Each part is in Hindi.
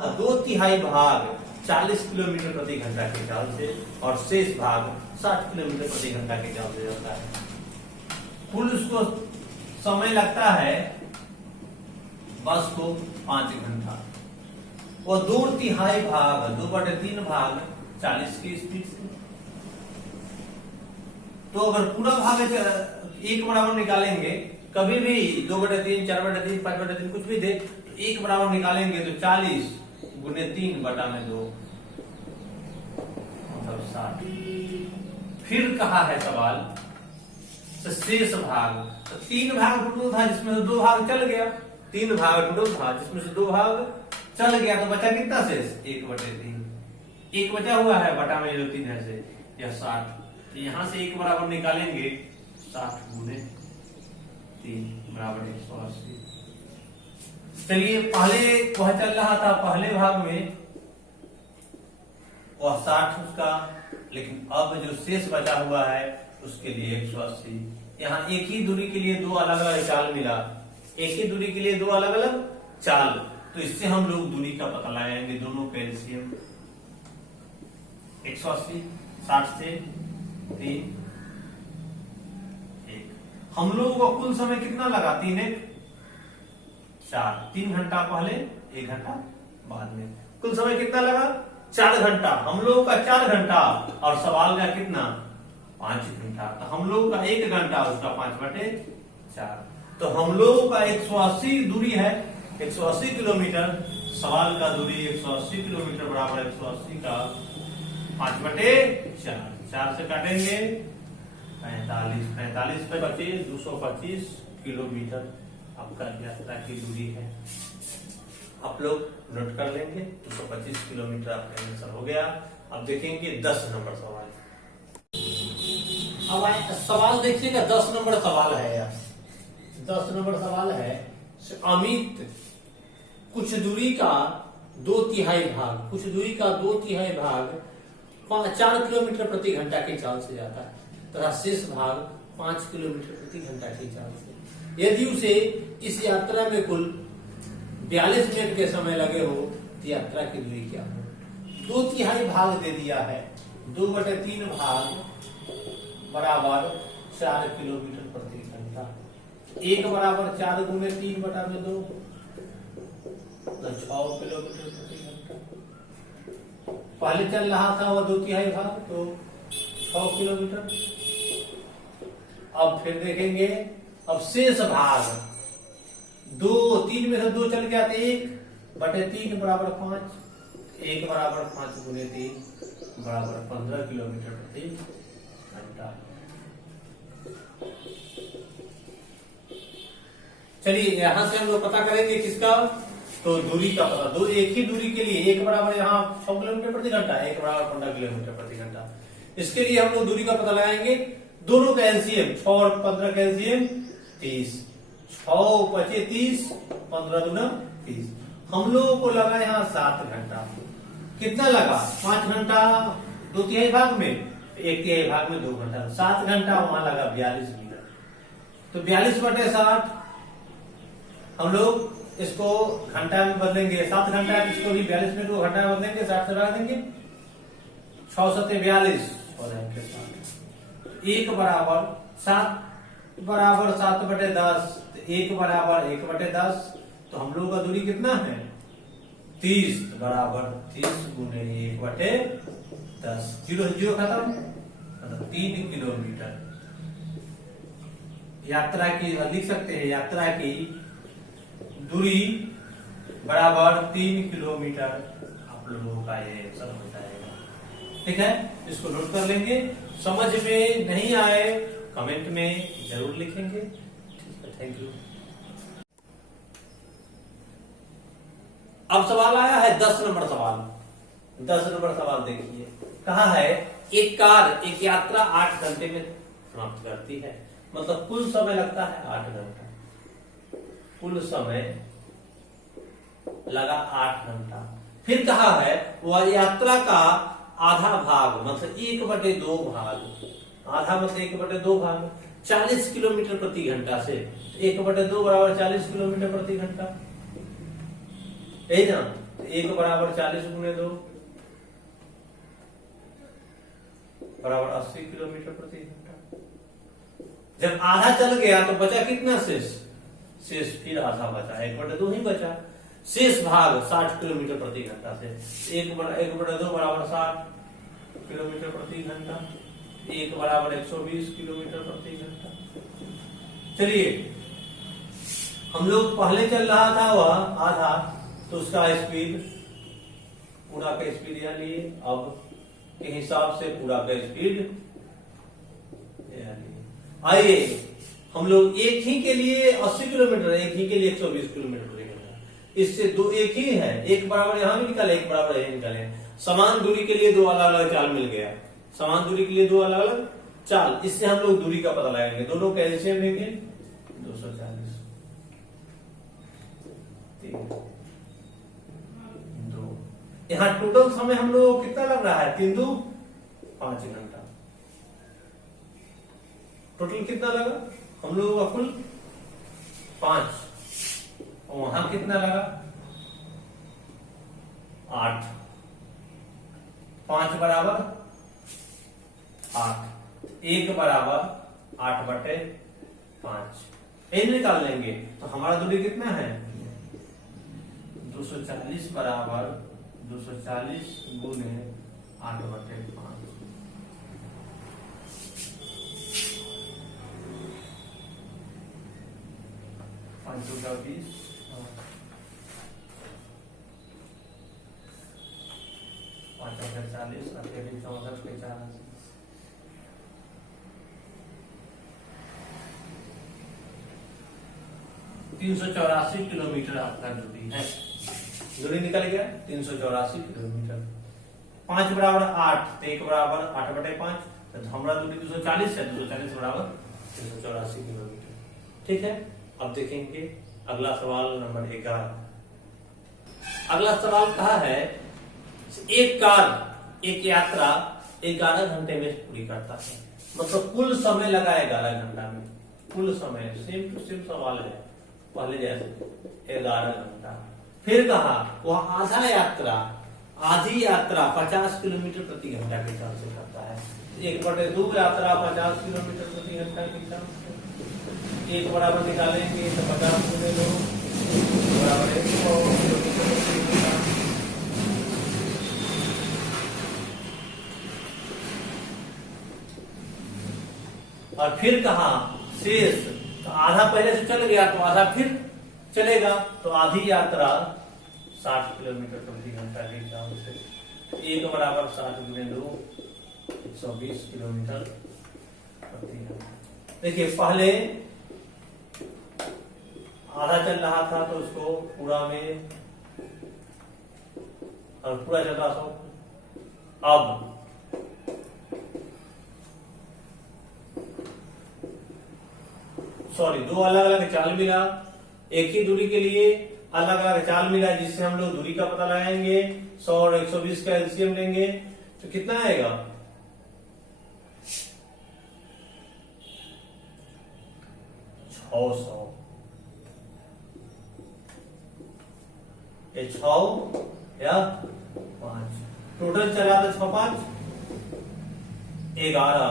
दो तिहाई भाग 40 किलोमीटर प्रति घंटा के चाल से और शेष भाग 60 किलोमीटर प्रति घंटा के चाल से जाता है। कुल उसको समय लगता है बस को 5 घंटा। वो 2/3 भाग 2/3 भाग 40 की स्पीड से। तो अगर पूरा भाग एक बराबर निकालेंगे, कभी भी 2/3 4/3 5/3 कुछ भी दे तो एक बराबर निकालेंगे तो 40 गुने 3 बटा में 2 मतलब 60। फिर कहा है सवाल तो शेष भाग, तो 3 भाग टोटल था जिसमें से 2 भाग चल गया, 3 भाग टोटल था जिसमें से 2 भाग चल गया, तो बचा कितना शेष 1/3। एक बचा हुआ है बटा में जो 3 है से यह 60। तो यहां से एक बराबर निकालेंगे 60 गुने 3 बराबर 180। चलिए पहले वह चल रहा था पहले भाग में वह 60 उसका, लेकिन अब जो शेष बचा हुआ है उसके लिए 180। यहाँ एक ही दूरी के लिए 2 अलग अलग चाल मिला, एक ही दूरी के लिए 2 अलग अलग चाल, तो इससे हम लोग दूरी का पता लगाएंगे दोनों का एलसीएम। 180 60 से 3 1। हम लोगों को कुल समय कितना लगा 3 1 4, 3 घंटा पहले 1 घंटा बाद में, कुल समय कितना लगा 4 घंटा। हम लोगों का 4 घंटा और सवाल का कितना 5 घंटा, तो हम लोग का 1 घंटा उसका 5/4। तो हम लोगों का 180 दूरी है 180 किलोमीटर, सवाल का दूरी 180 किलोमीटर बराबर 180 का 5/4। 4 से काटेंगे 45, 45 पे 25 225 किलोमीटर आपका यात्रा की दूरी है। आप लोग नोट कर लेंगे 225 किलोमीटर आपका आंसर हो गया। अब देखेंगे 10 नंबर सवाल। अब सवाल देखिएगा 10 नंबर सवाल है यार, 10 नंबर सवाल है। अमित कुछ दूरी का 2/3 भाग, कुछ दूरी का 2/3 भाग 4 किलोमीटर प्रति घंटा की चाल से जाता है तथा शेष भाग 5 किलोमीटर प्रति घंटा की चाल से। यदि उसे इस यात्रा में कुल 42 मिनट के समय लगे हो तो यात्रा की दूरी क्या हो। 2/3 भाग दे दिया है, 2/3 भाग बराबर 4 किलोमीटर प्रति घंटा। 1 बराबर 4 गुने 3 बटा में 2 तो 6 किलोमीटर प्रति घंटा। पहले चल रहा था वह 2/3 भाग तो 6 किलोमीटर। अब फिर देखेंगे, अब शेष भाग 2 3 में से 2 चल गया तो 1/3 बराबर 5, 1 बराबर 5 गुने 3 बराबर 15 किलोमीटर प्रति घंटा। चलिए यहां से हम लोग पता करेंगे किसका, तो दूरी का पता। दो एक ही दूरी के लिए 1 बराबर यहाँ 6 किलोमीटर प्रति घंटा, 1 बराबर 15 किलोमीटर प्रति घंटा। इसके लिए हम लोग दूरी का पता लगाएंगे, दोनों का एलसीएम 6 और 15 का एलसीएम 30, 6 25 30 15 दूना 30। हम लोगों को लगा यहाँ 7 घंटा। कितना लगा 5 घंटा 2/3 भाग में, 1/3 भाग में 2 घंटा, 7 घंटा वहां लगा 42 मिनट। तो 42/60 हम लोग इसको घंटा में बदलेंगे, 7 घंटा इसको भी 42 मिनट को घंटा में बदलेंगे, 60 से भाग देंगे 6 7 42 और 1 बराबर 7 बराबर 7/10, 1 बराबर 1/10। तो हम लोग का दूरी कितना है 30 बराबर 30 गुने 1/10, 0 0 खत्म, 3 किलोमीटर यात्रा की लिख सकते हैं। यात्रा की दूरी बराबर 3 किलोमीटर आप लोगों का ये आंसर हो जाएगा। ठीक है, इसको नोट कर लेंगे। समझ में नहीं आए कमेंट में जरूर लिखेंगे। ठीक है, थैंक यू। अब सवाल आया है 10 नंबर सवाल। 10 नंबर सवाल देखिए, कहा है एक कार एक यात्रा 8 घंटे में समाप्त करती है, मतलब कुल समय लगता है 8 घंटा। कुल समय लगा 8 घंटा। फिर कहा है वह यात्रा का आधा भाग मतलब 1/2 भाग, आधा मतलब 1/2 भाग 40 किलोमीटर प्रति घंटा से, 1/2 बराबर 40 किलोमीटर प्रति घंटा, यही ना। 1 बराबर 40 गुने 2 बराबर 80 किलोमीटर प्रति घंटा। जब आधा चल गया तो बचा कितना शेष? शेष फिर आधा बचा, 1/2 ही बचा। शेष भाग 60 किलोमीटर प्रति घंटा से 1/2 बराबर 60 किलोमीटर प्रति घंटा, 1 बराबर 120 किलोमीटर प्रति घंटा। चलिए हम लोग पहले चल रहा था वह आधा, तो उसका स्पीड पूरा का स्पीड यहाँ लिए, अब के हिसाब से पूरा का स्पीड यहाँ लिए। आइए हम लोग एक ही के लिए 80 किलोमीटर, एक ही के लिए 120 किलोमीटर प्रति घंटा, इससे दो एक ही है, 1 बराबर यहां भी निकाले, 1 बराबर यही निकाले। समान दूरी के लिए दो अलग अलग चाल मिल गया, समान दूरी के लिए दो अलग अलग चाल, इससे हम लोग दूरी का पता लगाएंगे। दोनों का एलसीएम लेंगे 240 2। यहाँ टोटल समय हम लोग कितना लग रहा है? 3 2 5 घंटा। टोटल कितना लगा हम लोगों का? कुल 5, और वहां कितना लगा? 8। 5 बराबर 8, 1 बराबर 8/5। n निकाल लेंगे तो हमारा दूरी कितना है? 240 बराबर 240 गुने 8/5। 5 का 20, 5 का 40, 8 का 64 के 4 384 किलोमीटर आपका दूरी है। दूरी निकल गया 384 किलोमीटर। 5 बराबर 8, तो 1 बराबर 8/5, तो हमारा दूरी 240 है, 240 बराबर 384 किलोमीटर। ठीक है, अब देखेंगे अगला सवाल नंबर 11। अगला सवाल कहा है एक कार एक यात्रा 11 घंटे में पूरी करता है, मतलब कुल समय लगा 11 घंटा में। कुल समय सेम टू सेम सवाल है पहले जैसे 11 घंटा। फिर कहा वह आधी यात्रा 50 किलोमीटर प्रति घंटा के चाल से करता है। 1/2 यात्रा 50 किलोमीटर प्रति घंटा के चाल से। 1 बराबर निकालेंगे तो 50 गुने 2 बराबर 100 किलोमीटर प्रति घंटा। और फिर कहा शेष, तो आधा पहले से चल गया तो आधा फिर चलेगा, तो आधी यात्रा 60 किलोमीटर प्रति घंटा के हिसाब से। 1 बराबर 60 गुने 2 120 किलोमीटर प्रति घंटा। देखिए पहले आधा चल रहा था तो उसको पूरा में, और पूरा चल रहा था। अब सॉरी, दो अलग अलग चाल मिला, एक ही दूरी के लिए अलग अलग चाल मिला, जिससे हम लोग दूरी का पता लगाएंगे। 100 और 120 का एलसीएम लेंगे तो कितना आएगा? 600। ये 6 या 5, टोटल चला था 6 5 11।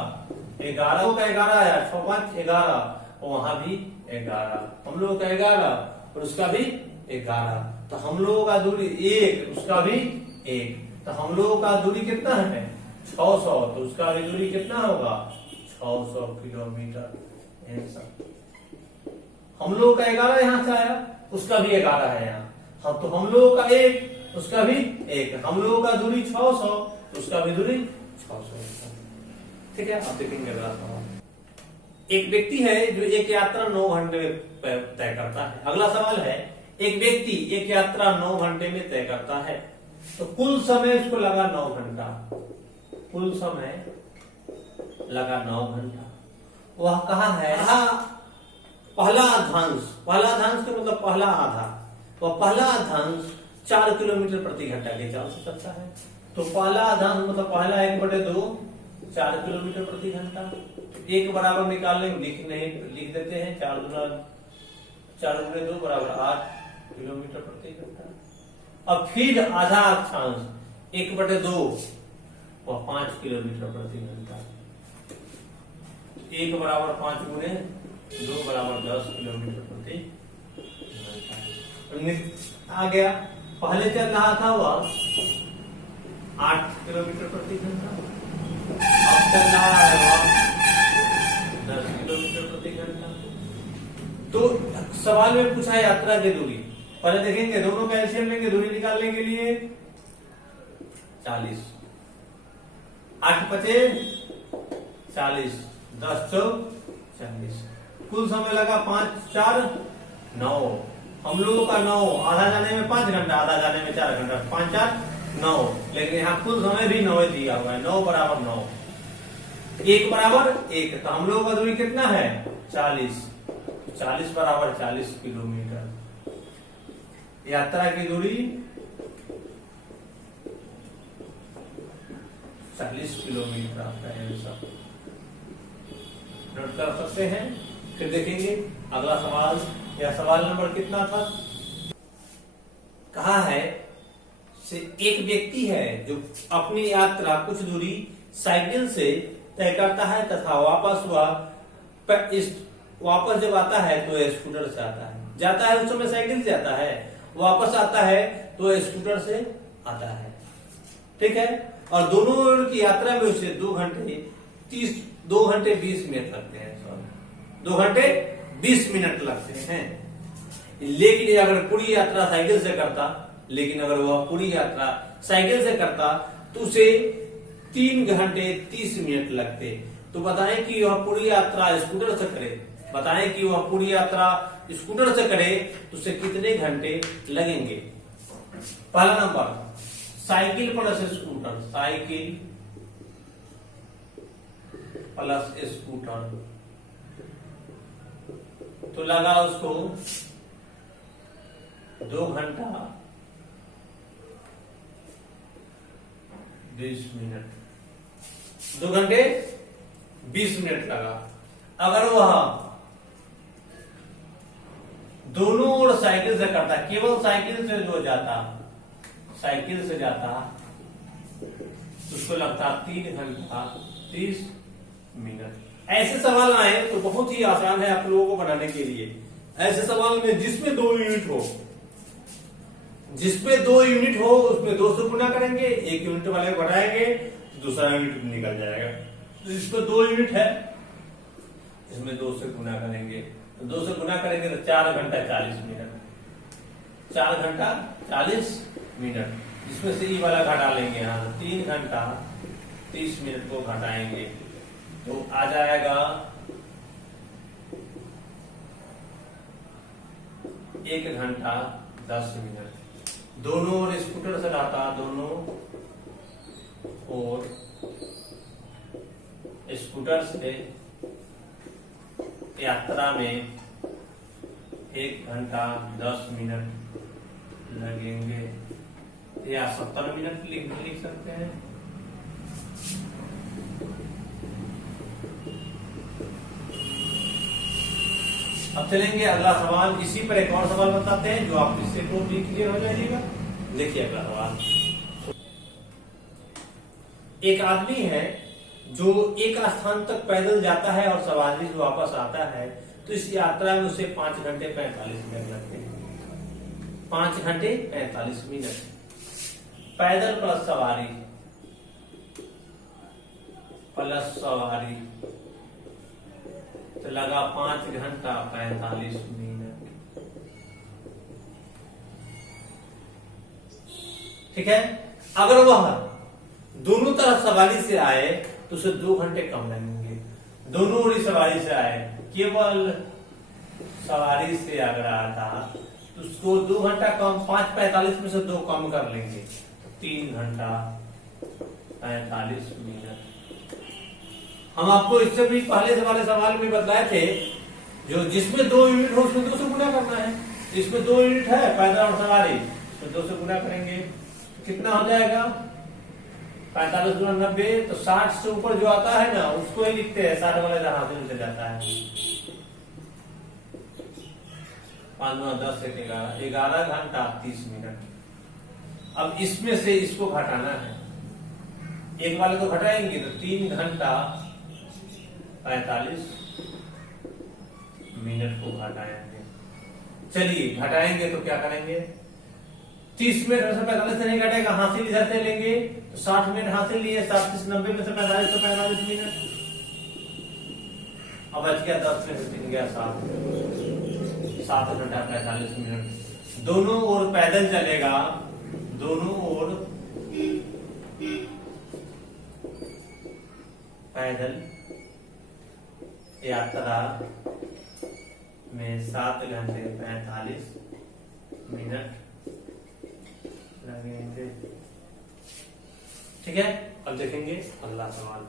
11 का 11 आया, 6 5 11, और वहां भी 11, हम लोग का 11 और उसका भी 11, तो हम लोगों का दूरी 1, उसका भी 1, तो हम लोगों का दूरी कितना है? 600, तो उसका भी दूरी कितना होगा? 600 किलोमीटर। हम लोगों का 11 यहां से आया, उसका भी 11 है यहाँ, तो हम लोगों का 1, उसका भी 1, हम लोगों का दूरी 600, तो उसका भी दूरी 600। ठीक है, अब देखेंगे अगला सवाल। एक व्यक्ति है जो एक यात्रा 9 घंटे में तय करता है। अगला सवाल है एक व्यक्ति एक यात्रा 9 घंटे में तय करता है, तो कुल समय उसको लगा 9 घंटा। कुल समय लगा 9 घंटा। वह कहाँ है? पहला अधांश का मतलब पहला आधा, वह पहला अधांश 4 किलोमीटर प्रति घंटा के चाल से चलता है। तो पहला अधांश मतलब पहला 1/2 4 किलोमीटर प्रति घंटा। 1 बराबर निकाल लेंगे, लिख देते हैं 4 गुने 2 बराबर 8 किलोमीटर प्रति घंटा। अब फिर आधा अक्षांश 1/2 वह 5 किलोमीटर प्रति घंटा। 1 बराबर 5 गुने 2 बराबर 10 किलोमीटर प्रति घंटा आ गया। पहले चल रहा था वह 8 किलोमीटर प्रति घंटा, अब चल रहा है वह 10 किलोमीटर प्रति घंटा। तो सवाल में पूछा है यात्रा की दूरी, पहले देखेंगे दोनों का एलसीएम लेंगे दूरी निकालने के लिए। 40, 8 पचे 40, 10 चौक 40, कुल समय लगा 5 4 9। हम लोगों का 9, आधा जाने में 5 घंटा, आधा जाने में 4 घंटा, 5 4 9, लेकिन यहाँ कुल समय भी 9 दिया हुआ है। 9 बराबर 9, 1 बराबर 1, तो हम लोगों का दूरी कितना है 40, 40 बराबर 40 किलोमीटर। यात्रा की दूरी 40 किलोमीटर आपका आंसर नोट कर सकते हैं। फिर देखेंगे अगला सवाल, या सवाल नंबर कितना था। कहा है से एक व्यक्ति है जो अपनी यात्रा कुछ दूरी साइकिल से तय करता है तथा वापस जब आता है तो स्कूटर से आता है, जाता है उस समय साइकिल से आता है, वापस आता है तो स्कूटर से आता है। ठीक है, और दोनों की यात्रा में उसे 2 घंटे 20 मिनट लगते हैं। 2 घंटे 20 मिनट लगते हैं। लेकिन अगर पूरी यात्रा साइकिल से करता, तो उसे 3 घंटे 30 मिनट लगते। तो बताएं कि वह पूरी यात्रा स्कूटर से करे तो उसे कितने घंटे लगेंगे। पहला नंबर साइकिल प्लस स्कूटर, तो लगा उसको 2 घंटा 20 मिनट, 2 घंटे 20 मिनट लगा। अगर वह दोनों ओर साइकिल से करता, केवल साइकिल से जाता उसको लगता 3 घंटा 30 मिनट। ऐसे सवाल आए तो बहुत ही आसान है आप लोगों को बनाने के लिए। ऐसे सवाल में जिसमें 2 यूनिट हो उसमें 2 से गुना करेंगे, 1 यूनिट वाले को घटाएंगे तो दूसरा यूनिट निकल जाएगा। तो इसमें 2 यूनिट है, इसमें 2 से गुना करेंगे, तो 2 से गुना करेंगे तो 4 घंटा 40 मिनट, 4 घंटा 40 मिनट। इसमें से ई वाला घटा लेंगे, यहाँ 3 घंटा 30 मिनट को घटाएंगे तो आ जाएगा 1 घंटा 10 मिनट। दोनों ओर स्कूटर से जाता, दोनों ओर स्कूटर से यात्रा में 1 घंटा 10 मिनट लगेंगे, या 70 मिनट लिख सकते हैं। अब चलेंगे अगला सवाल। इसी पर एक और सवाल बताते हैं जो आप इससे को भी क्लियर हो जाइएगा। देखिए अगला सवाल, एक आदमी है जो एक स्थान तक पैदल जाता है और सवारी से वापस आता है, तो इस यात्रा में उसे 5 घंटे 45 मिनट लगते हैं। 5 घंटे 45 मिनट पैदल प्लस सवारी तो लगा 5 घंटा 45 मिनट। ठीक है, अगर वह दोनों तरफ सवारी से आए तो उसे 2 घंटे कम लगेंगे। दोनों ओर सवारी से आए, केवल सवारी से अगर आता तो उसको 2 घंटा कम, 5:45 में से 2 कम कर लेंगे, 3 घंटा 45 मिनट। हम आपको इससे भी पहले से वाले सवाल में बताए थे, जो जिसमें 2 यूनिट हो उसमें 2 से गुना करना है। इसमें 2 यूनिट है पैदल और सवारी, तो 2 से गुना करेंगे तो कितना हो जाएगा 45 गुना 90, तो 60 से ऊपर जो आता है ना उसको ही लिखते हैं, 60 वाले जहां से उनसे जाता है। 5 9 10 11 घंटा 30 मिनट। अब इसमें से इसको घटाना है, एक वाले को घटाएंगे तो 3 घंटा 45 मिनट को घटाएंगे। चलिए घटाएंगे तो क्या करेंगे, 30 मिनट में से 45 से नहीं घटेगा, हासिल इधर से लेंगे तो 60 मिनट हासिल लिए, 60 से 90 में से 45 तो 45 मिनट। अब बच गया 10 में से 3 गया 7 घंटा 45 मिनट। दोनों ओर पैदल चलेगा, दोनों ओर पैदल यात्रा में 7 घंटे 45 मिनट लगेंगे। ठीक है, अब देखेंगे अगला सवाल।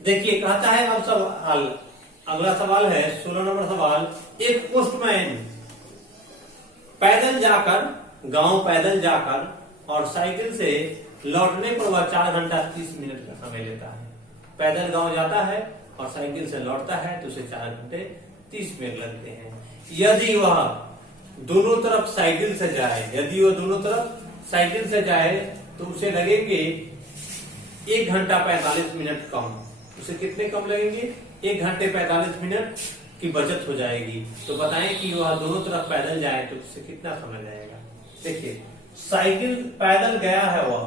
देखिए कहता है अब सवाल, अगला सवाल है 16 नंबर सवाल। एक पोस्टमैन पैदल जाकर, गांव पैदल जाकर और साइकिल से लौटने पर वह 4 घंटा 30 मिनट का समय लेता है। पैदल गांव जाता है और साइकिल से लौटता है तो उसे 4 घंटे 30 मिनट लगते हैं। यदि वह दोनों तरफ साइकिल से जाए, यदि वह दोनों तरफ साइकिल से जाए तो उसे लगेंगे 1 घंटा 45 मिनट कम। उसे कितने कम लगेंगे, 1 घंटे 45 मिनट की बचत हो जाएगी। तो बताएं कि वह दोनों तरफ पैदल जाए तो उससे कितना समय लगेगा। देखिए साइकिल पैदल गया है, वह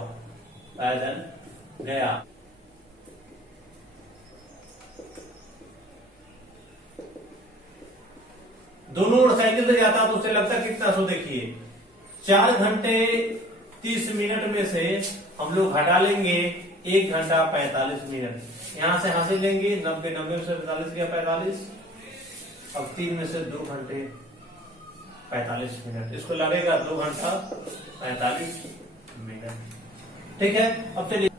पैदल गया, दोनों ओर साइकिल से जाता तो उसे लगता कितना, सो देखिए 4 घंटे 30 मिनट में से हम लोग घटा लेंगे 1 घंटा 45 मिनट, यहां से हासिल लेंगे 90 में से 45 गया 45, अब 3 में से 2 घंटे 45 मिनट, इसको लगेगा 2 घंटा 45 मिनट। ठीक है, अब चलिए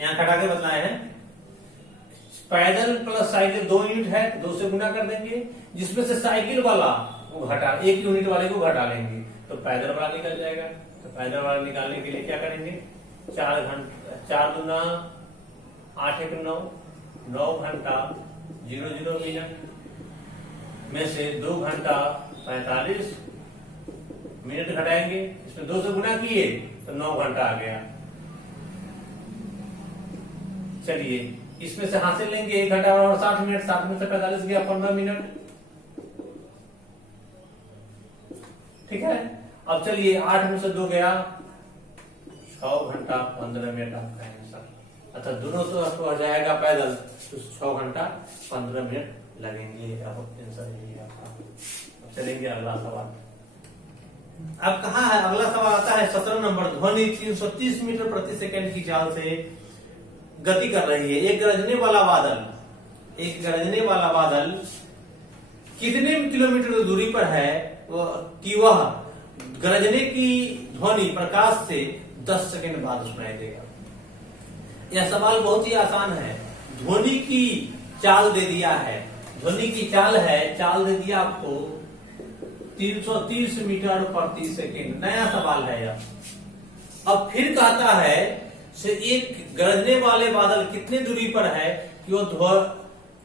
यहां घटा के बताए हैं, पैदल प्लस साइकिल 2 यूनिट है, 2 से गुना कर देंगे, जिसमें से साइकिल वाला वो घटा 1 यूनिट वाले को घटा लेंगे तो पैदल वाला निकल जाएगा। तो पैदल वाला निकालने के लिए क्या करेंगे, 4 घंटा 4 दूना 8 1 9, 9 घंटा 00 मिनट में से 2 घंटा 45 मिनट घटाएंगे, इसमें 2 से गुना किए तो 9 घंटा आ गया। चलिए इसमें से हासिल लेंगे 1 घंटा और 60 मिनट, 60 में से 45 गया 15 मिनट। ठीक है, अब चलिए 8 में से 2 गया 6 घंटा 15 मिनट आपका आंसर। अच्छा दोनों तरफ हो जाएगा पैदल तो 6 घंटा 15 मिनट लगेंगे। अब आंसर यही आपका। अब चलेंगे अगला सवाल। अब कहा है अगला सवाल आता है 17 नंबर। ध्वनि 330 मीटर प्रति सेकंड की चाल से गति कर रही है। एक गरजने वाला बादल कितने किलोमीटर दूरी पर है कि वह गरजने की ध्वनि प्रकाश से 10 सेकंड बाद सुनाई देगा। यह सवाल बहुत ही आसान है। ध्वनि की चाल दे दिया है, ध्वनि की चाल है, चाल दे दिया आपको 330 मीटर प्रति सेकंड। नया सवाल है यह। अब फिर कहता है से एक गरजने वाले बादल कितने दूरी पर है कि वो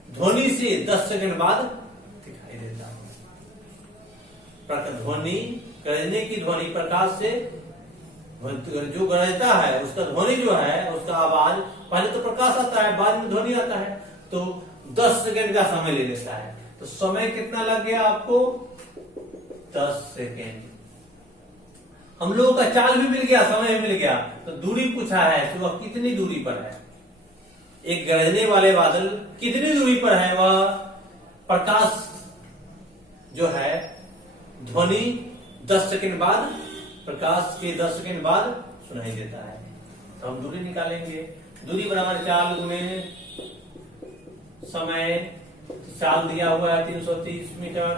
ध्वनि से 10 सेकंड बाद दिखाई देता है। ध्वनि गरजने की ध्वनि प्रकाश से जो गरजता है उसका ध्वनि जो है उसका आवाज पहले तो प्रकाश आता है बाद में ध्वनि आता है तो 10 सेकंड का समय ले लेता है। तो समय कितना लग गया आपको 10 सेकंड। हम लोगों का चाल भी मिल गया, समय भी मिल गया, तो दूरी पूछा है कि वह कितनी दूरी पर है। एक गरजने वाले बादल कितनी दूरी पर है, वह प्रकाश जो है ध्वनि 10 सेकंड बाद, प्रकाश के 10 सेकंड बाद सुनाई देता है। तो हम दूरी निकालेंगे, दूरी बराबर चाल गुने समय। चाल दिया हुआ है 330 मीटर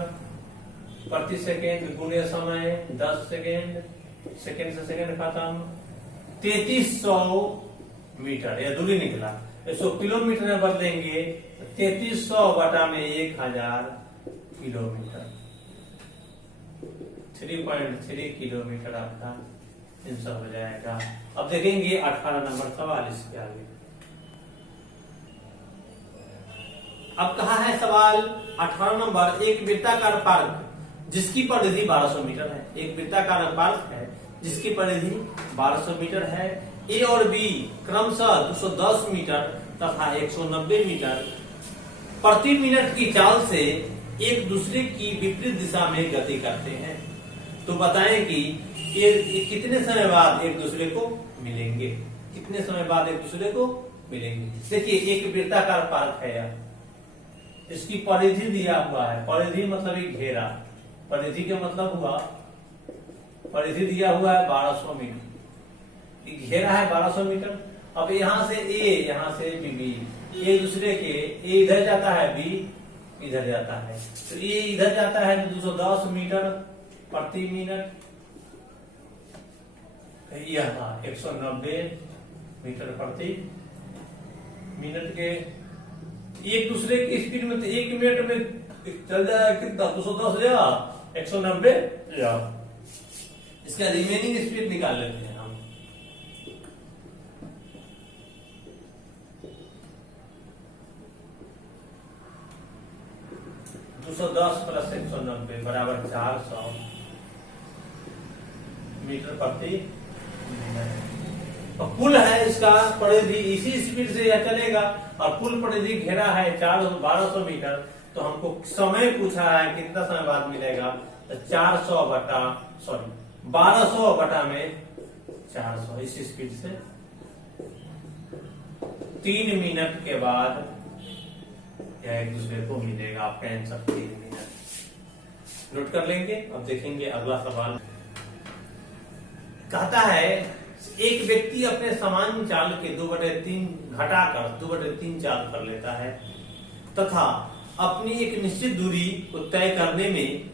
प्रति सेकंड गुने समय 10 सेकंड, सेकंड से सेकंड खत्म 3300 मीटर यह दूरी निकला। इसको किलोमीटर में बदलेंगे 3300 बटा में 1000 किलोमीटर, 3.3 किलोमीटर आपका आंसर हो जाएगा। अब देखेंगे 18 नंबर सवाल इसके आगे। अब कहा है सवाल 18 नंबर। एक वृत्ताकार पार्क जिसकी परिधि 1200 मीटर है। एक वृत्ताकार पार्क है जिसकी परिधि 1200 मीटर है। ए और बी क्रमशः 210 मीटर तथा 190 मीटर प्रति मिनट की चाल से एक दूसरे की विपरीत दिशा में गति करते हैं। तो बताएं कि ये कितने समय बाद एक दूसरे को मिलेंगे, कितने समय बाद एक दूसरे को मिलेंगे। देखिए एक वृत्ताकार पार्क है यहाँ, इसकी परिधि दिया हुआ है, परिधि मतलब एक घेरा, परिधि का मतलब हुआ परिधि दिया हुआ है 1200 मीटर, घेरा है 1200 मीटर। अब यहां से ए, यहां से बी, एक दूसरे के ए इधर जाता है, बी इधर जाता है, तो ए इधर जाता है 210 मीटर प्रति मिनट, यहाँ 190 मीटर प्रति मिनट के एक दूसरे की स्पीड में, तो एक मिनट में चल जाएगा कितना, 210 या 190 या। इसका रिमेनिंग स्पीड निकाल लेते हैं हम। (210 + 190 = 400 मीटर प्रति मिनट। और कुल है इसका परिधि, इसी स्पीड से यह चलेगा, और कुल परिधि घेरा है 1200 मीटर। तो हमको समय पूछा है कितना समय बाद मिलेगा, तो 1200 बटा में 400, इस स्पीड से 3 मिनट के बाद यह एक दूसरे को मिलेगा। आपका आंसर 3 मिनट नोट कर लेंगे। अब देखेंगे अगला सवाल। कहता है एक व्यक्ति अपने समान चाल के 2/3 घटाकर 2/3 चाल कर लेता है तथा अपनी एक निश्चित दूरी को तय करने में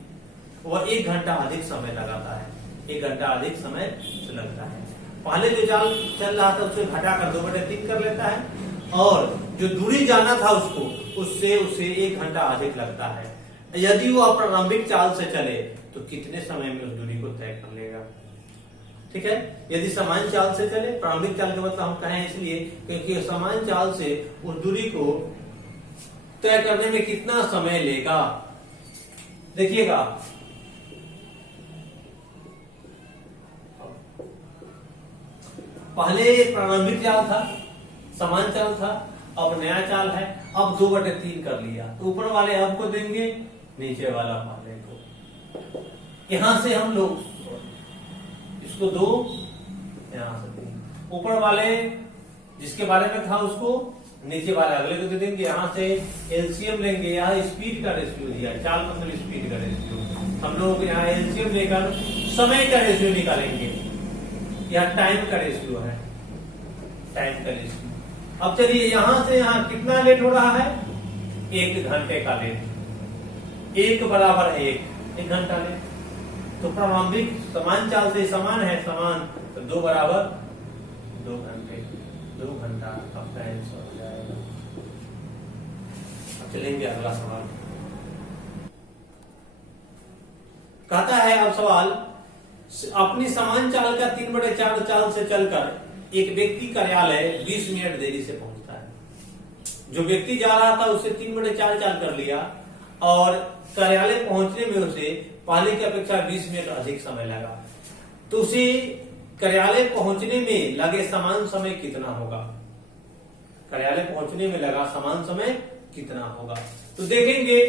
वह 1 घंटा अधिक समय लगाता है। 1 घंटा अधिक समय लगता है। पहले जो चाल चल रहा था उसे घटाकर 2/3 कर लेता है, और जो दूरी जाना था उससे उसे 1 घंटा अधिक लगता है। यदि वो प्रारंभिक चाल से चले तो कितने समय में उस दूरी को तय कर लेगा। ठीक है, यदि समान चाल से चले, प्रारंभिक चाल का मतलब हम कहें इसलिए क्योंकि समान चाल से उस दूरी को तय करने में कितना समय लेगा। देखिएगा पहले प्रारंभिक चाल था, समान चाल था, अब नया चाल है, अब 2/3 कर लिया, तो ऊपर वाले अब को देंगे, नीचे वाला पहले को। यहां से हम लोग इसको 2, यहां से 3, ऊपर वाले जिसके बारे में था उसको नीचे वाले अगले को दे देंगे। यहां से एलसीएम लेंगे, यहाँ स्पीड का रेशियो दिया, चाल मतलब स्पीड का रेशियो, हम लोग यहाँ एलसीएम लेकर समय का रेशियो निकालेंगे। यह टाइम का रेशियो है, टाइम का रेशियो। अब चलिए यहां से यहाँ कितना लेट हो रहा है, 1 घंटे का लेट, 1 बराबर 1 घंटा लेट। तो प्रारंभिक समान चाल से समान है, समान, तो 2 बराबर 2 घंटे, 2 घंटा आपका आंसर हो जाएगा। अब चलेंगे अगला सवाल। कहता है अब सवाल, अपनी समान चाल का 3/4 चाल से चलकर एक व्यक्ति कार्यालय 20 मिनट देरी से पहुंचता है। जो व्यक्ति जा रहा था उससे 3/4 चाल कर लिया, और कार्यालय पहुंचने में उसे पहले की अपेक्षा 20 मिनट अधिक समय लगा। तो उसे कार्यालय पहुंचने में लगे समान समय कितना होगा। कार्यालय पहुंचने में लगा समान समय कितना होगा। तो देखेंगे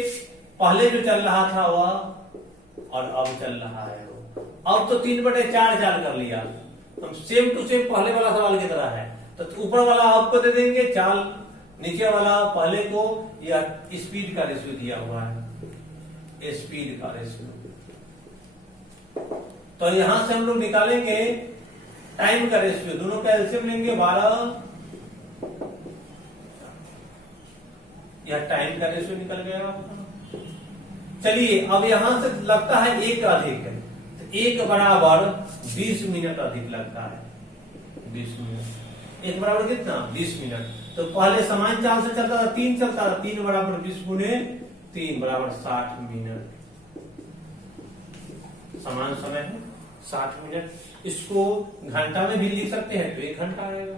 पहले जो चल रहा था वह और अब चल रहा है वो। अब तो 3/4 चाल कर लिया, हम सेम टू सेम पहले वाला सवाल की तरह है। तो ऊपर वाला आपको दे देंगे चाल, नीचे वाला पहले को, या स्पीड का रेशियो दिया हुआ है, स्पीड का रेशियो। तो यहां से हम लोग निकालेंगे टाइम का रेशियो, दोनों का एलसीएम लेंगे 12, यह टाइम का रेशियो निकल गया। चलिए अब यहां से लगता है 1 अधिक है, तो 1 बराबर 20 मिनट अधिक लगता है, 20 मिनट। 1 बराबर कितना, 20 मिनट। तो पहले समान चाल से चलता था, 3 चलता था, 3 बराबर 20 गुने 3 बराबर 60 मिनट। समान समय है 60 मिनट। इसको घंटा में भी लिख सकते हैं तो 1 घंटा आएगा।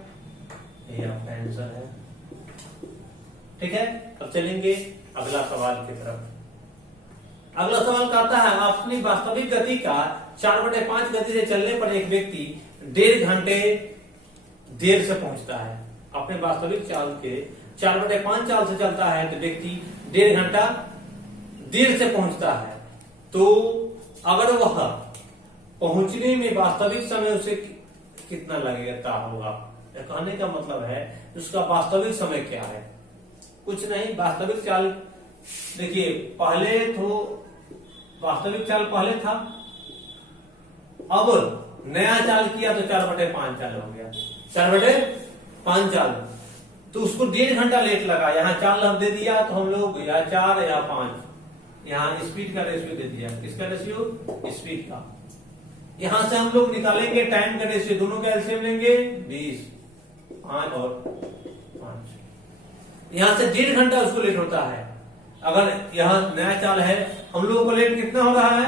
ये आपका आंसर है। ठीक है, अब चलेंगे अगला सवाल की तरफ। अगला सवाल कहता है अपनी वास्तविक गति का 4/5 गति से चलने पर एक व्यक्ति 1.5 घंटे देर से पहुंचता है। अपने वास्तविक चाल के 4/5 चाल से चलता है तो व्यक्ति 1.5 घंटा देर से पहुंचता है। तो अगर वह पहुंचने में वास्तविक समय उसे कितना लगेगा होगा, कहने का मतलब है उसका वास्तविक समय क्या है। कुछ नहीं, वास्तविक चाल देखिए पहले तो वास्तविक चाल पहले था, अब नया चाल किया तो 4/5 चाल हो गया। 4/5 चाल तो उसको 1.5 घंटा लेट लगा। यहाँ चाल हम दे दिया तो हम लोग या 4 या 5, यहाँ स्पीड का रेशियो दे दिया। किसका रेशियो? स्पीड का। यहां से हम लोग निकालेंगे टाइम का रेशियो, दोनों का एलसीएम लेंगे 20, 5 और 5। यहां से 1.5 घंटा उसको लेट होता है। अगर यहां नया चाल है हम लोगों को लेट कितना हो रहा है?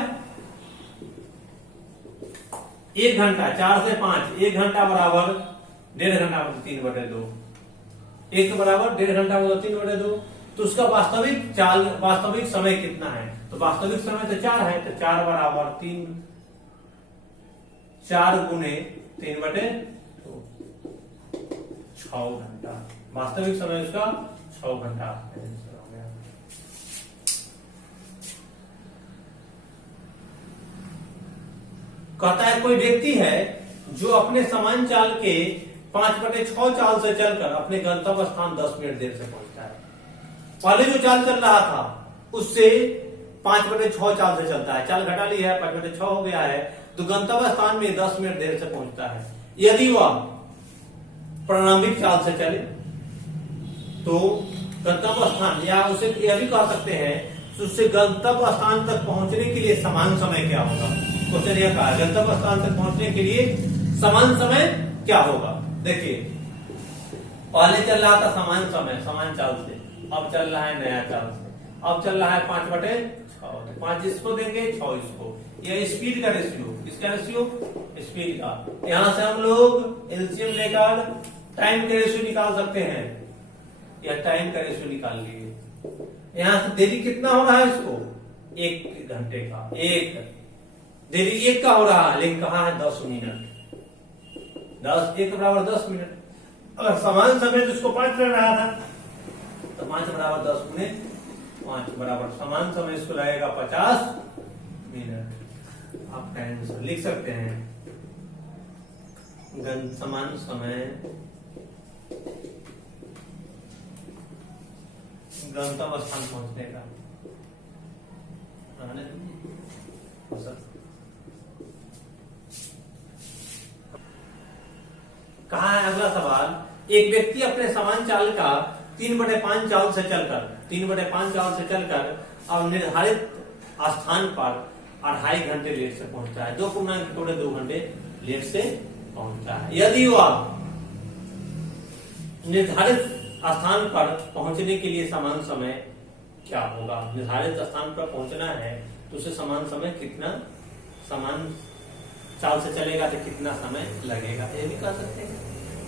1 घंटा। 4 से 5, 1 घंटा बराबर 1.5 घंटा मतलब 3/2। 1 बराबर 1.5 घंटा मतलब 3/2। तो उसका वास्तविक समय कितना है? तो वास्तविक समय तो 4 है, तो 4 बराबर 3, 4 गुने 3/2, 6 घंटा। वास्तविक समय उसका 6 घंटा। कहता है कोई व्यक्ति है जो अपने समान चाल के 5/6 चाल से चलकर अपने गंतव्य स्थान 10 मिनट देर से पहुंचता है। पहले जो चाल चल रहा था उससे 5/6 चाल से चलता है, चाल घटा ली है, 5/6 हो गया है, तो गंतव्य स्थान में 10 मिनट देर से पहुंचता है। यदि वह प्रारंभिक चाल से चले तो गंतव्य स्थान, या उसे यह भी कह सकते हैं उससे गंतव्य स्थान तक पहुंचने के लिए समान समय क्या होगा। क्वेश्चन यह कहा गंतव्य स्थान तक पहुंचने के लिए समान समय क्या होगा। देखिए पहले चल रहा था समान समय समान चाल से, अब चल रहा है नया चाल से। अब चल रहा है 5/6, 5 इसको देंगे 6 इसको। यह स्पीड का रेशियो, किसका रेशियो? स्पीड का। यहां से हम लोग एलसीएम लेकर टाइम का रेशियो निकाल सकते हैं, या टाइम का रेशियो निकाल लिए। यहां से देरी कितना हो रहा है इसको? 1 घंटे का। देरी 1 का हो रहा है, लेकिन कहा है 10 मिनट। 1 बराबर 10 मिनट। अगर समान समय तो इसको 5 लग रहा था, तो 5 बराबर 10 गुने 5 बराबर समान समय इसको लगेगा 50 मिनट। आप आंसर लिख सकते हैं समान समय गंतव्य स्थान पहुंचने का। कहा है अगला सवाल, एक व्यक्ति अपने समान चाल का 3/5 चाल से चलकर अब निर्धारित स्थान पर 2.5 घंटे लेट से पहुंचता है। 2 घंटे लेट से पहुंचता है। यदि वह निर्धारित स्थान पर पहुंचने के लिए समान समय क्या होगा। निर्धारित स्थान पर पहुंचना है तो उसे समान समय कितना, समान चाल से चलेगा तो कितना समय लगेगा, ये भी कह सकते हैं।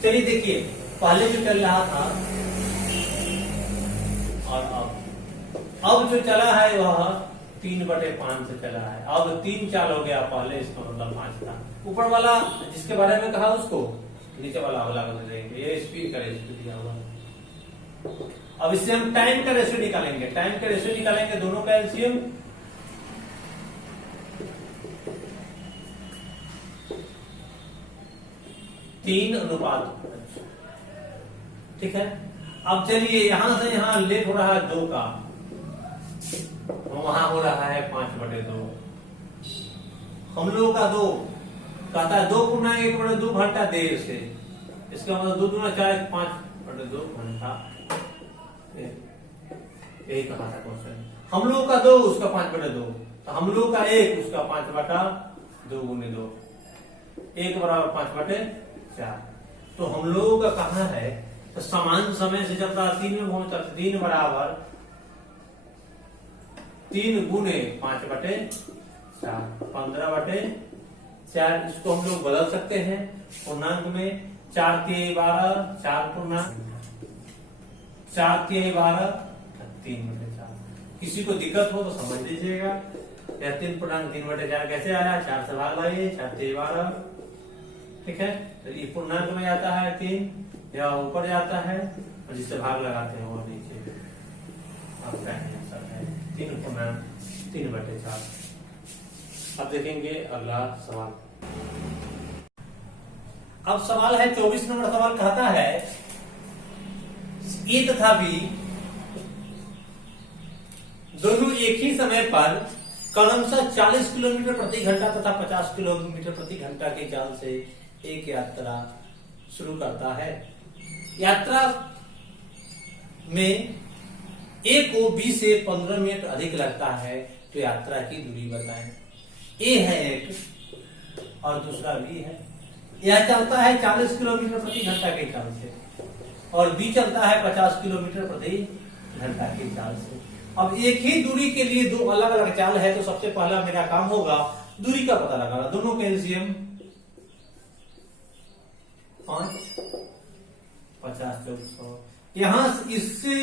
चलिए देखिए पहले जो चल रहा था और अब जो चला है वह 3/5 से चला है। अब 3 चाल हो गया, पहले इसका मतलब 5 था। ऊपर वाला जिसके बारे में कहा उसको नीचे वाला अगला बदल देंगे। ये स्पीड का रेशियो दिया हुआ। अब इससे हम टाइम का रेशियो निकालेंगे। टाइम का रेशियो निकालेंगे, दोनों का एलसीएम। तीन अनुपात, ठीक है। अब चलिए यहां से यहां लेट हो रहा है 2 का, वहां हो रहा है 5/2। हम लोगों का 2 कहता है 2 घंटा देर से, इसका मतलब 2 दूना 4, 5/2 घंटा। यही कहा था क्वेश्चन। हम लोगों का 2 उसका 5/2, तो हम लोगों का 1 उसका 5/2 गुने 2, 1 बराबर 5/4। तो हम लोगों का कहा है तो समान समय से जब 3 में पहुंचता 3 बराबर 3 गुने 5/4, 15/4। इसको हम लोग बदल सकते हैं पूर्णांक में। 4 × 12, 4 पूर्णांक, 4 × 12, 3/4। किसी को दिक्कत हो तो समझ लीजिएगा। यह 3.3/4 कैसे आया, 4 से भाग लाइए, 4 3 12, ठीक है। तो ये पूर्णांक में आता है 3, या ऊपर जाता है और जिससे भाग लगाते हैं वो नीचे आपका आंसर है 3.3/4। अब देखेंगे अगला सवाल। अब सवाल है 24 नंबर सवाल कहता है ए तथा बी दोनों एक ही समय पर क्रमशः 40 किलोमीटर प्रति घंटा तथा 50 किलोमीटर प्रति घंटा की चाल से एक यात्रा शुरू करता है। यात्रा में ए को बी से 15 मिनट अधिक लगता है, तो यात्रा की दूरी बताएं। ए है एक और दूसरा बी है। यह चलता है 40 किलोमीटर प्रति घंटा की चाल से और बी चलता है 50 किलोमीटर प्रति घंटा की चाल से। अब एक ही दूरी के लिए दो अलग अलग चाल है, तो सबसे पहला मेरा काम होगा दूरी का पता लगाना। दोनों का एलसीएम 5 50 400। यहां इससे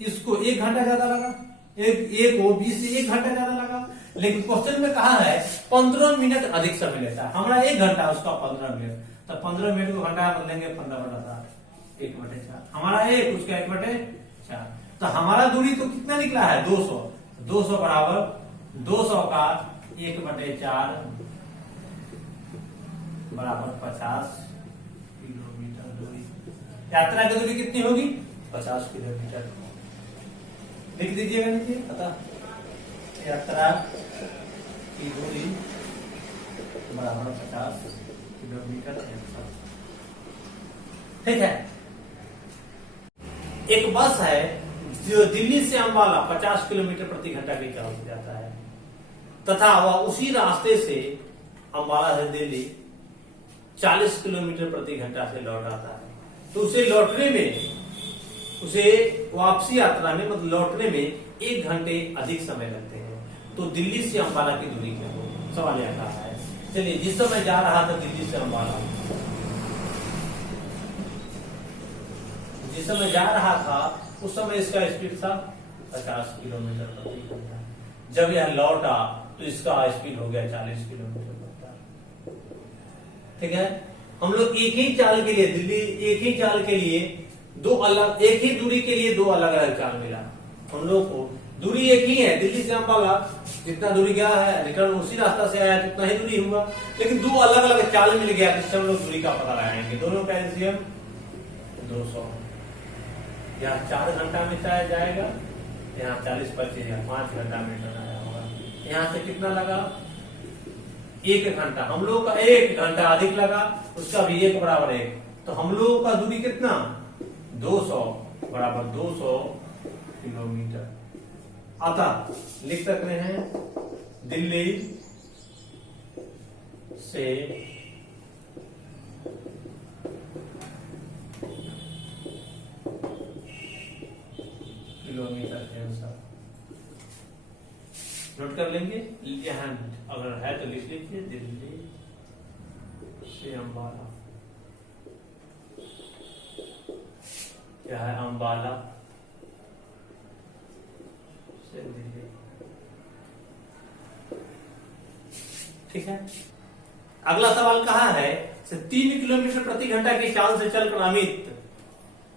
इसको 1 घंटा ज्यादा लगा, एक को बी से 1 घंटा ज्यादा लगा, लेकिन क्वेश्चन में कहा है 15 मिनट अधिक समय लेता है। हमारा 1 घंटा, उसका 15 मिनट, तो 15 मिनट को घंटा बदलेंगे 15/7 1/4। हमारा 1 उसका 1/4, तो हमारा दूरी तो कितना निकला है 200। 200 बराबर 200 का 1/4 बराबर 50 किलोमीटर दूरी। यात्रा की दूरी कितनी होगी 50 किलोमीटर। लिख दीजिएगा नीचे पता, यात्रा की दूरी बराबर 50 किलोमीटर। ठीक है। एक बस है जो दिल्ली से अंबाला 50 किलोमीटर प्रति घंटा की चाल से जाता है तथा वह उसी रास्ते से अंबाला से दिल्ली 40 किलोमीटर प्रति घंटा से लौट आता है। तो उसे लौटने में, उसे वापसी यात्रा में मतलब लौटने में 1 घंटे अधिक समय लगते हैं। तो दिल्ली से अंबाला की दूरी क्या हो, सवाल यह रहा है। चलिए, जिस समय जा रहा था दिल्ली से अंबाला, जिस समय जा रहा था उस समय इसका स्पीड था 50 किलोमीटर प्रति घंटा। जब यह लौटा तो इसका स्पीड हो गया 40 किलोमीटर प्रति। ठीक है। हम लोग एक ही चाल के लिए दिल्ली, एक ही चाल के लिए दो अलग, एक ही दूरी के लिए दो अलग अलग चाल मिला हम लोग को। दूरी एक ही है, दिल्ली से अंबाला जितना दूरी गया है, रिटर्न उसी रास्ता से आया, जितना ही दूरी हुआ, लेकिन दो अलग अलग चाल मिल गया, जिससे हम लोग दूरी का पता लगाएंगे। दोनों का एलसीएम 200। यहाँ 4 घंटा में शायद जाएगा, यहाँ 40-25 या 5 घंटा में रिटर्न आया होगा। यहाँ से कितना लगा 1 घंटा। हम लोग का 1 घंटा अधिक लगा, उसका भी 1 बराबर 1। तो हम लोग का दूरी कितना 200 बराबर 200 किलोमीटर। अतः लिख सकते हैं दिल्ली से किलोमीटर के अनुसार नोट कर लेंगे। यहाँ अगर है तो लिख लीजिए दिल्ली से अंबाला, क्या है अंबाला से दिल्ली। ठीक है। अगला सवाल कहा है 3 किलोमीटर प्रति घंटा की चाल से चलकर अमित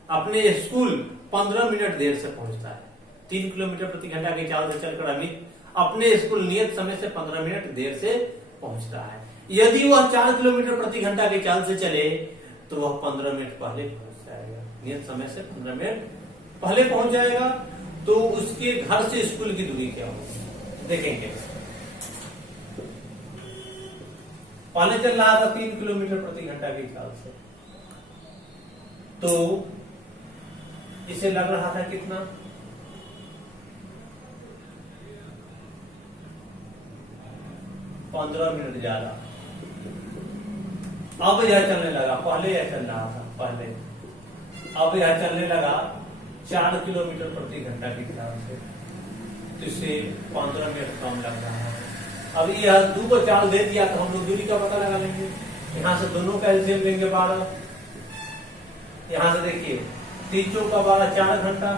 अपने स्कूल 15 मिनट देर से पहुंचता है। 3 किलोमीटर प्रति घंटा की चाल से चलकर अमित अपने स्कूल नियत समय से 15 मिनट देर से पहुंचता है। यदि वह 4 किलोमीटर प्रति घंटा की चाल से चले तो वह 15 मिनट पहले पहुंच जाएगा। नियत समय से 15 मिनट पहले पहुंच जाएगा। तो उसके घर से स्कूल की दूरी क्या होगी देखेंगे। पहले चल रहा था 3 किलोमीटर प्रति घंटा की चाल से, तो इसे लग रहा था कितना 15 मिनट ज्यादा। अब यह चलने लगा, पहले यह चल रहा था पहले, अब यह चलने लगा 4 किलोमीटर प्रति घंटा की चाल से, तो इसे 15 मिनट कम लग रहा है। अब यह 2 को चाल दे दिया तो हम लोग दूरी का पता लगा लेंगे। यहां से दोनों का एलसीएम लेंगे 12। यहां से देखिए 3 चौका 12 4 घंटा,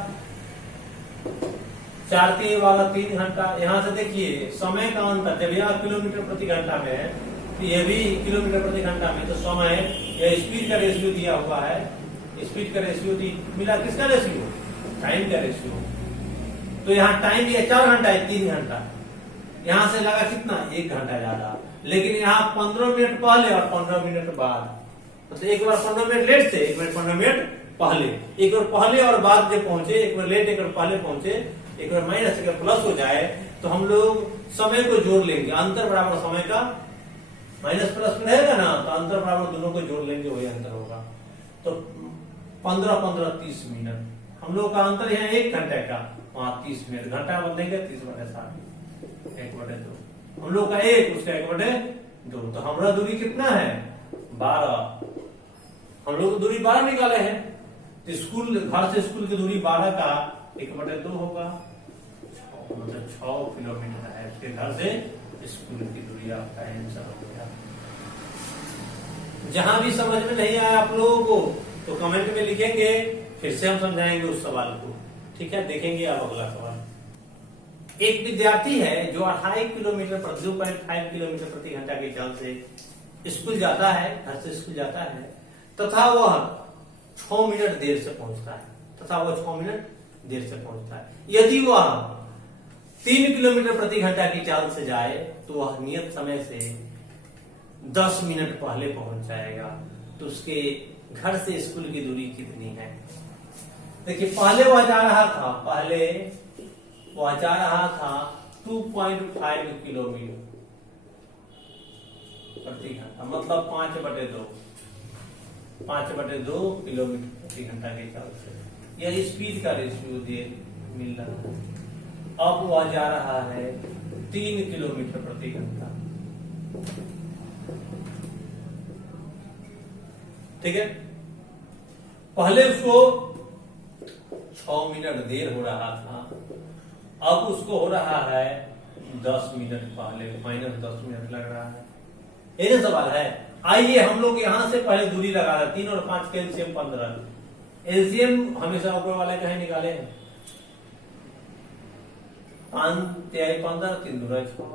4 3 वाला 3 घंटा। यहाँ से देखिए समय का अंतर, जब यहाँ किलोमीटर प्रति घंटा में है तो ये भी किलोमीटर प्रति घंटा में, तो समय या स्पीड का रेशियो दिया हुआ है, स्पीड का रेशियो मिला, किसका रेशियो, टाइम का रेशियो। तो यहाँ टाइम ये 4 घंटा है, 3 घंटा, यहाँ से लगा कितना 1 घंटा ज्यादा, लेकिन यहाँ 15 मिनट पहले और 15 मिनट बाद, मतलब एक बार 15 मिनट लेट से, एक बार 15 मिनट पहले, एक बार पहले और बाद जब पहुंचे, एक बार लेट एक बार पहले पहुंचे, एक बार माइनस एक बार प्लस हो जाए तो हम लोग समय को जोड़ लेंगे, अंतर बराबर समय का माइनस प्लस में रहेगा ना, तो अंतर बराबर दोनों को जोड़ लेंगे, वही अंतर होगा। तो 15 15 30 मिनट हम लोग का अंतर यहाँ 1 घंटे का, वहां 30 मिनट, घंटा बदलेंगे 30/7, 1/2, हम लोग का 1 उसका 1/2, तो हमारा दूरी कितना है 12, हम लोग दूरी 12 निकाले हैं, तो स्कूल घर से स्कूल की दूरी 12 का 1/2 होगा, मतलब 6 किलोमीटर है उसके घर से स्कूल की दूरी, आपका आंसर हो गया। जहां भी समझ में नहीं आया आप लोगों को तो कमेंट में लिखेंगे, फिर से हम समझाएंगे उस सवाल को, ठीक है। देखेंगे अब अगला सवाल। एक विद्यार्थी है जो 2.5 किलोमीटर प्रति 2.5 किलोमीटर प्रति घंटा की चाल से स्कूल जाता है, घर से स्कूल जाता है, तथा वह 6 मिनट देर से पहुंचता है, यदि वह 3 किलोमीटर प्रति घंटा की चाल से जाए तो वह नियत समय से 10 मिनट पहले पहुंच जाएगा, तो उसके घर से स्कूल की दूरी कितनी है। देखिए पहले वह जा रहा था 2.5 किलोमीटर प्रति घंटा, मतलब 5/2 किलोमीटर प्रति घंटा के चाल से, यह स्पीड का रेशियो मिल रहा है। अब वह जा रहा है 3 किलोमीटर प्रति घंटा, ठीक है। पहले उसको 6 मिनट देर हो रहा था, अब उसको हो रहा है 10 मिनट पहले, -10 मिनट लग रहा है, ये ना सवाल है। आइए हम लोग यहां से पहले दूरी लगा रहे, 3 और 5 के एलसीएम 15, एलसीएम हमेशा ऊपर वाले का ही निकाले हैं, 5 3 15 3 2 6,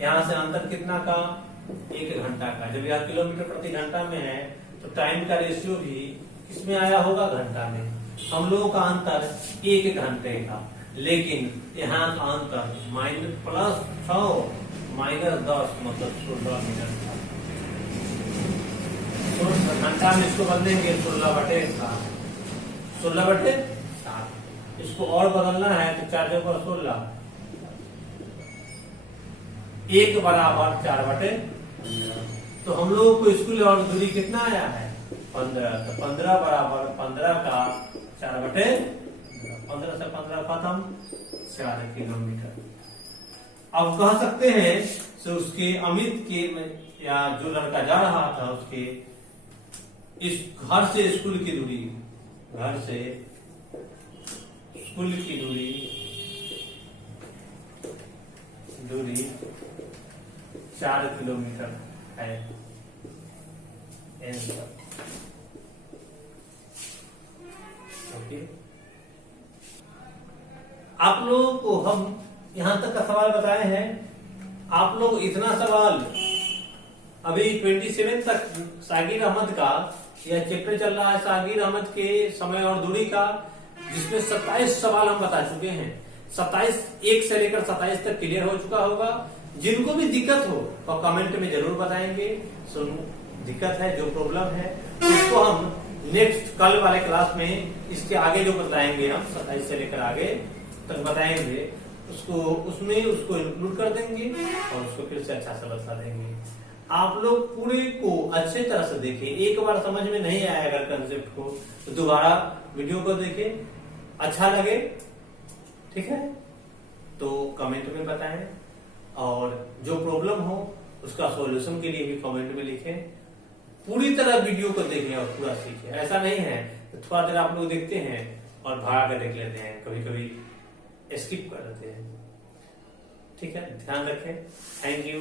यहां से अंतर कितना का 1 घंटा का। जब यह किलोमीटर प्रति घंटा में है तो टाइम का रेशियो भी किसमें आया होगा, घंटा में। हम लोगों का अंतर 1 घंटे का, लेकिन यहाँ का अंतर +6 -10 मतलब 16 मिनट का। तो घंटा में इसको बदलेंगे 16/7, 16/7। इसको और बदलना है तो 4 × 16, 1 बराबर 4/15। तो हम लोगों को स्कूल और दूरी कितना आया है 15, तो 15 बराबर 15 का 4/15, 15 से 15 खत्म, 4 किलोमीटर। अब कह सकते हैं तो उसके अमित के या जो लड़का जा रहा था उसके इस घर से स्कूल की दूरी, घर से स्कूल की दूरी 4 किलोमीटर है। ओके, आप लोगों को हम यहां तक का सवाल बताए हैं। आप लोग इतना सवाल अभी 27 तक सागिर अहमद का यह चैप्टर चल रहा है, सागिर अहमद के समय और दूरी का, जिसमें 27 सवाल हम बता चुके हैं। 27 1 से लेकर 27 तक क्लियर हो चुका होगा। जिनको भी दिक्कत हो तो कमेंट में जरूर बताएंगे। दिक्कत है, जो प्रॉब्लम है उसको हम नेक्स्ट कल वाले क्लास में इसके आगे जो बताएंगे, हम 27 से लेकर आगे तक बताएंगे, उसमें उसको इंक्लूड कर देंगे और उसको फिर से अच्छा से बता देंगे। आप लोग पूरे को अच्छे तरह से देखें। एक बार समझ में नहीं आया अगर कंसेप्ट को तो दोबारा वीडियो को देखें, अच्छा लगे ठीक है तो कमेंट में बताएं, और जो प्रॉब्लम हो उसका सॉल्यूशन के लिए भी कमेंट में लिखें। पूरी तरह वीडियो को देखें और पूरा सीखें। ऐसा नहीं है तो थोड़ा देर आप लोग देखते हैं और भागा कर देख लेते हैं, कभी कभी स्किप कर देते हैं। ठीक है, ध्यान रखें। Thank you.